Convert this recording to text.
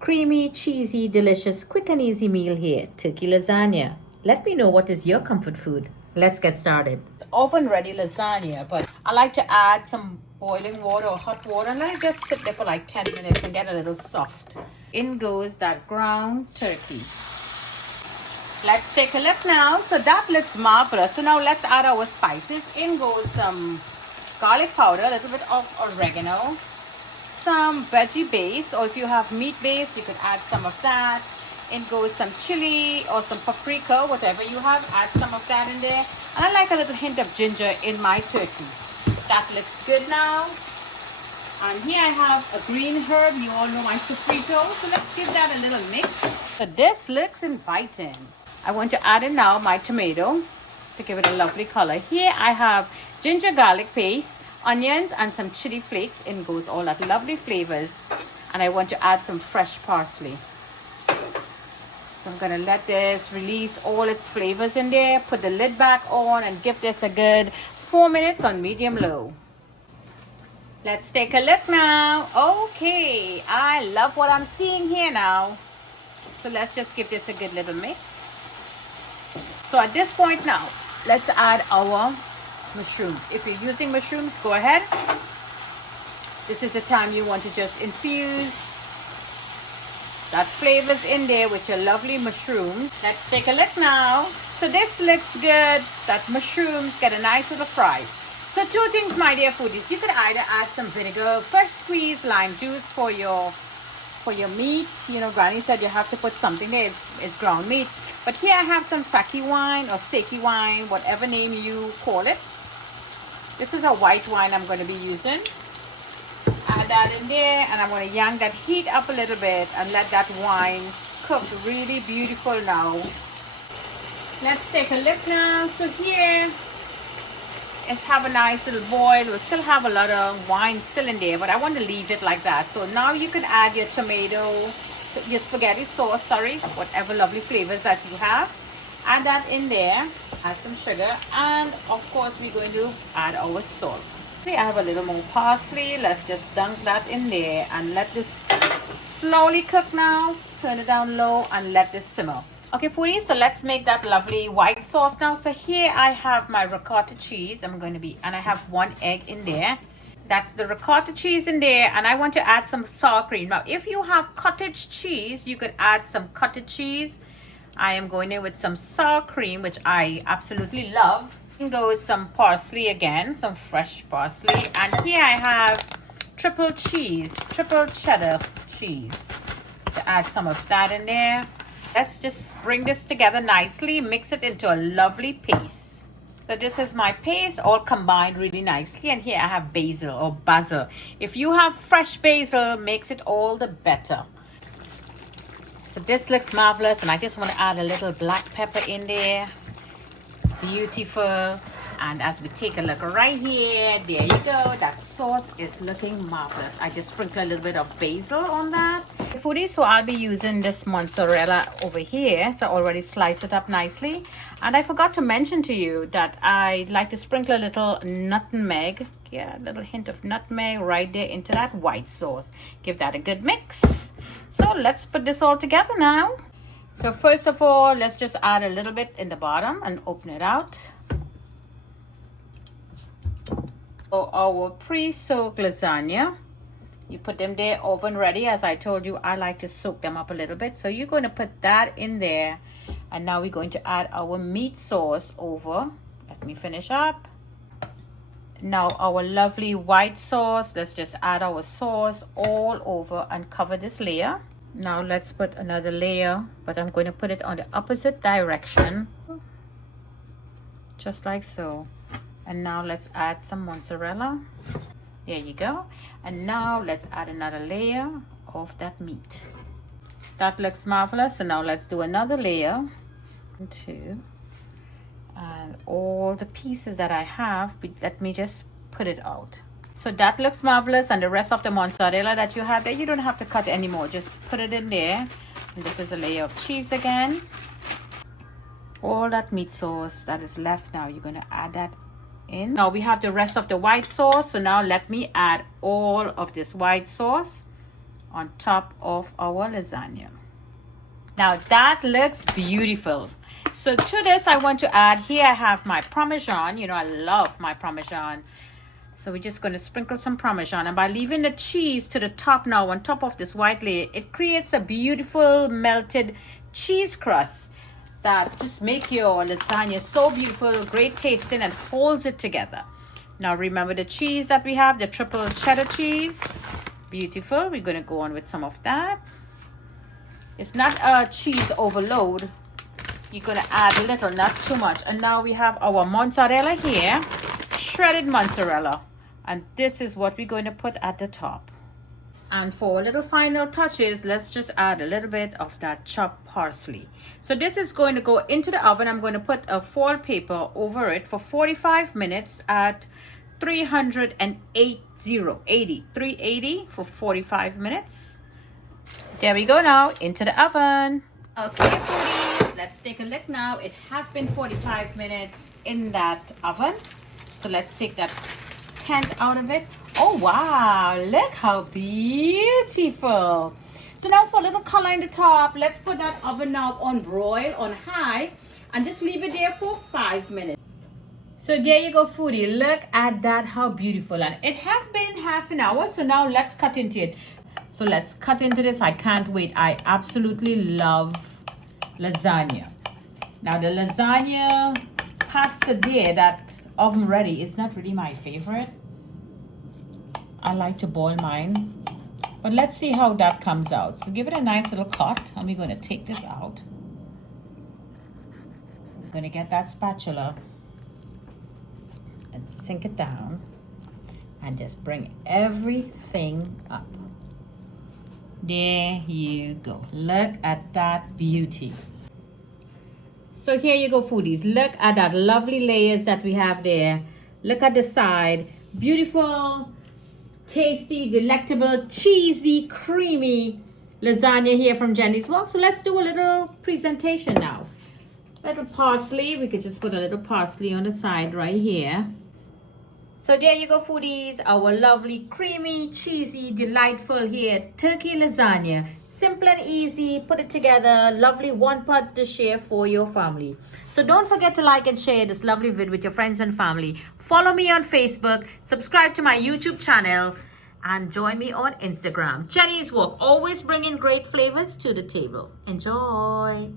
Creamy, cheesy, delicious, quick and easy meal here, turkey lasagna. Let me know what is your comfort food. Let's get started. It's oven ready lasagna, but I like to add some boiling water or hot water and let it just sit there for like 10 minutes and get a little soft. In goes that ground turkey. Let's take a look now. So that looks marvelous. So now let's add our spices. In goes some garlic powder, a little bit of oregano, some veggie base, or if you have meat base, you could add some of that. In goes some chili or some paprika, whatever you have, add some of that in there. And I like a little hint of ginger in my turkey. That looks good now. And here I have a green herb. You all know my sofrito. So let's give that a little mix. So this looks inviting. I want to add in now my tomato to give it a lovely color. Here I have ginger garlic paste, onions, and some chili flakes. In goes all that lovely flavors. And I want to add some fresh parsley. So I'm going to let this release all its flavors in there. Put the lid back on and give this a good 4 minutes on medium low. Let's take a look now. Okay, I love what I'm seeing here now. So let's just give this a good little mix. So at this point now, let's add our mushrooms. If you're using mushrooms, go ahead. This is the time you want to just infuse that flavors in there with your lovely mushrooms. Let's take a look now. So this looks good. That mushrooms get a nice little fry. So two things, my dear foodies. You could either add some vinegar, fresh squeezed lime juice for your meat. You know, Granny said you have to put something there. It's ground meat. But here I have some sake wine or sake wine, whatever name you call it. This is a white wine I'm going to be using. Add that in there, and I'm going to yank that heat up a little bit and let that wine cook really beautiful now. Let's take a look now. So here, let's have a nice little boil. We'll still have a lot of wine still in there, but I want to leave it like that. So now you can add your tomato, your spaghetti sauce, whatever lovely flavors that you have. Add that in there. Add some sugar, and of course we're going to add our salt. I have a little more parsley. Let's just dunk that in there and let this slowly cook now. Turn it down low and let this simmer. Okay, foodies, so let's make that lovely white sauce now. So here I have my ricotta cheese. And I have 1 egg in there. That's the ricotta cheese in there, and I want to add some sour cream. Now, if you have cottage cheese, you could add some cottage cheese. I am going in with some sour cream, which I absolutely love. In goes some parsley again, some fresh parsley. And here I have triple cheddar cheese. To add some of that in there. Let's just bring this together nicely, mix it into a lovely paste. So this is my paste all combined really nicely. And here I have basil or basil. If you have fresh basil, makes it all the better. So this looks marvelous, and I just want to add a little black pepper in there. Beautiful. And as we take a look right here, there you go. That sauce is looking marvelous. I just sprinkle a little bit of basil on that. Foodies, so I'll be using this mozzarella over here. So I already sliced it up nicely. And I forgot to mention to you that I like to sprinkle a little nutmeg. Yeah, a little hint of nutmeg right there into that white sauce. Give that a good mix. So let's put this all together now. So first of all, let's just add a little bit in the bottom and open it out. So our pre-soaked lasagna, you put them there oven ready. As I told you, I like to soak them up a little bit. So you're going to put that in there. And now we're going to add our meat sauce over. Let me finish up. Now our lovely white sauce. Let's just add our sauce all over and cover this layer. Now let's put another layer, but I'm going to put it on the opposite direction. Just like so. And now let's add some mozzarella. There you go. And now let's add another layer of that meat. That looks marvelous. So now let's do another layer. 2. And all the pieces that I have, let me just put it out. So that looks marvelous. And the rest of the mozzarella that you have there, you don't have to cut anymore. Just put it in there. And this is a layer of cheese again. All that meat sauce that is left now, you're going to add that in. Now we have the rest of the white sauce. So now let me add all of this white sauce on top of our lasagna. Now that looks beautiful. So to this, I want to add, here I have my Parmesan. You know, I love my Parmesan. So we're just going to sprinkle some Parmesan. And by leaving the cheese to the top now, on top of this white layer, it creates a beautiful melted cheese crust that just make your lasagna so beautiful, great tasting, and holds it together. Now remember the cheese that we have, the triple cheddar cheese. Beautiful. We're going to go on with some of that. It's not a cheese overload. You're going to add a little, not too much. And now we have our mozzarella here, shredded mozzarella. And this is what we're going to put at the top. And for little final touches, let's just add a little bit of that chopped parsley. So this is going to go into the oven. I'm going to put a foil paper over it for 45 minutes at 380 for 45 minutes. There we go now, into the oven. Okay, foodies, let's take a look now. It has been 45 minutes in that oven. So let's take that tent out of it. Oh wow, look how beautiful. So now for a little color in the top, let's put that oven now on broil on high and just leave it there for 5 minutes. So there you go, foodie. Look at that, how beautiful. And it has been half an hour, so now let's cut into it. So let's cut into this. I can't wait. I absolutely love lasagna. Now the lasagna pasta there, that oven ready, is not really my favorite. I like to boil mine. But let's see how that comes out. So give it a nice little cut. And we're going to take this out. We're going to get that spatula and sink it down. And just bring everything up. There you go. Look at that beauty. So here you go, foodies. Look at that lovely layers that we have there. Look at the side. Beautiful, tasty, delectable, cheesy, creamy lasagna here from Jenny's Walk. So let's do a little presentation now. Little parsley. We could just put a little parsley on the side right here. So there you go, foodies. Our lovely, creamy, cheesy, delightful here turkey lasagna. Simple and easy. Put it together. Lovely one-pot to share for your family. So don't forget to like and share this lovely vid with your friends and family. Follow me on Facebook. Subscribe to my YouTube channel. And join me on Instagram. Jenny's Walk. Always bringing great flavors to the table. Enjoy.